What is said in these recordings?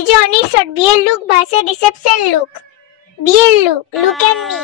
Johnny shot বিয়ের look versus reception look. বিয়ের look, look at me.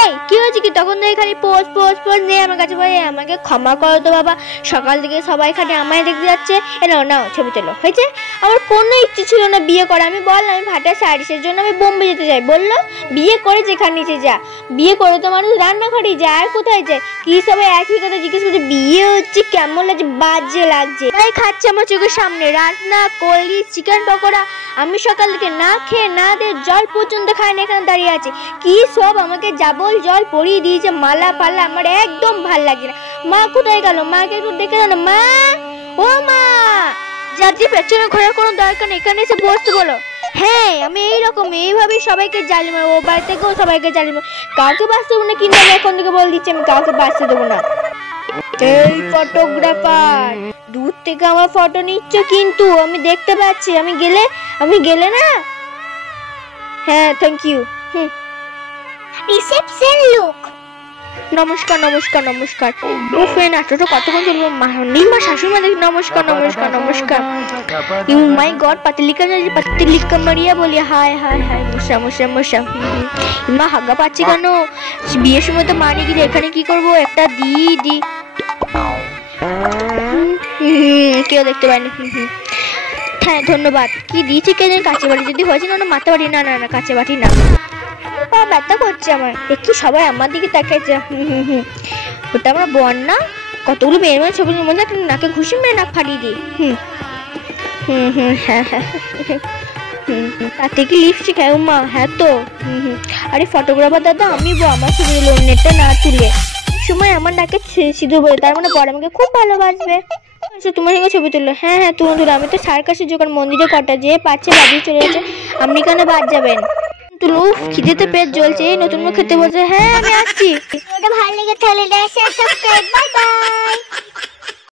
এই কি হয়েছে কি? তখন থেকে খালি পোজ পোজ পোজ নিয়ে আমার কাছে বলে আমাকে ক্ষমা করো তো বাবা, সকাল থেকে সবাই খালি আমায় দেখতে যাচ্ছে, নাও নাও ছবি তোলো। হয়েছে? আমার কোনো ইচ্ছে ছিল না বিয়ে করা। আমি বললাম আমি ভাটা সার্ভিসের জন্য আমি বোম্বে যেতে চাই। বললো বিয়ে করে যেখানে নিচে যা, বিয়ে করে তো মানুষ রান্নাঘরেই যায়, আর কোথায় যায়? কি সবাই একই কথা জিজ্ঞেস করছে, বিয়ে হচ্ছে কেমন লাগছে? বাজে লাগছে। তাই খাচ্ছে আমার চোখের সামনে রান্না করলি চিকেন পকোড়া, আমি সকাল থেকে না খেয়ে না দিয়ে জল পর্যন্ত খাই না, এখানে দাঁড়িয়ে আছে। কি সব আমাকে ডাবল জল পরিয়ে দিয়েছে, মালা পাল্লা, আমার একদম ভাল লাগছে না। মা কোথায় গেল? মাকে একটু দেখে দাও না। মা, ও মা, যাত্রী পেছনে ঘোরার কোনো দরকার নেই, এখানে এসে বসতে বলো। হ্যাঁ, আমি এইরকম এইভাবেই সবাইকে জ্বালি মারবো, ও বাড়ি থেকেও সবাইকে জ্বালি মারবো। কাউকে বাঁচতে দেবো না, কিন্তু আমি এখন থেকে বলে দিচ্ছি আমি কাউকে বাঁচতে দেবো না। এই ফটোগ্রাফার, দূর থেকে আমার ফটো নিচ্ছ কিন্তু আমি দেখতে পাচ্ছি। আমি গেলে না। হ্যাঁ, থ্যাংক ইউ। Reception look. নমস্কার নমস্কার নমস্কার। ও ফ্রেন্ড, নাটকটা কতক্ষণ চলবে? মা শাশুড়ি দেখি নমস্কার নমস্কার নমস্কার। ইউ মাই গড, পাতিলিকা মারিয়া বলি হাই হাই হাই, মশা মশা মশা। মা হাগা পাচ্ছি কেন? বিয়ের সময় তো মারি গিয়ে এখানে কি করবো? একটা দি কেউ দেখতে পায়নি। হ্যাঁ ধন্যবাদ। কি দিয়েছি কে জানি? কাঁচে বাটি যদি হয়েছে না, মাথা বাটি। না না না, কাঁচে বাটি না। পা ব্যথা করছে আমার। দেখি সবাই আমার দিকে তাকাইছে। ওটা আমার বোন না? কতগুলো মেয়ের মেয়ের ছবির মধ্যে একটা নাকে ঘুষি মেরে নাক ফাটিয়ে দিই। হ্যাঁ হ্যাঁ। তাতে কি লিপস্টিক? হ্যাঁ মা, হ্যাঁ তো। আরে ফটোগ্রাফার দাদা, আমি আমার ছবি নেটটা না তুলে সময় আমার নাকে সিঁদুর বলে, তার মানে বড় আমাকে খুব ভালোবাসবে। তোমার সঙ্গে ছবি তুললো? হ্যাঁ হ্যাঁ তুলে তুলো। আমি তো সার্কাসের যখন মন্দিরে কটা যে পাচ্ছে বাজিয়ে চলে যাচ্ছে, আপনি কেন বাদ যাবেন? তুলু, খিদেতে পেট জ্বলছে, নতুন খেতে বলছে। হ্যাঁ আমি আসছি। এটা ভালো লেগে থাকলে লাইক সাবস্ক্রাইব, বাই বাই।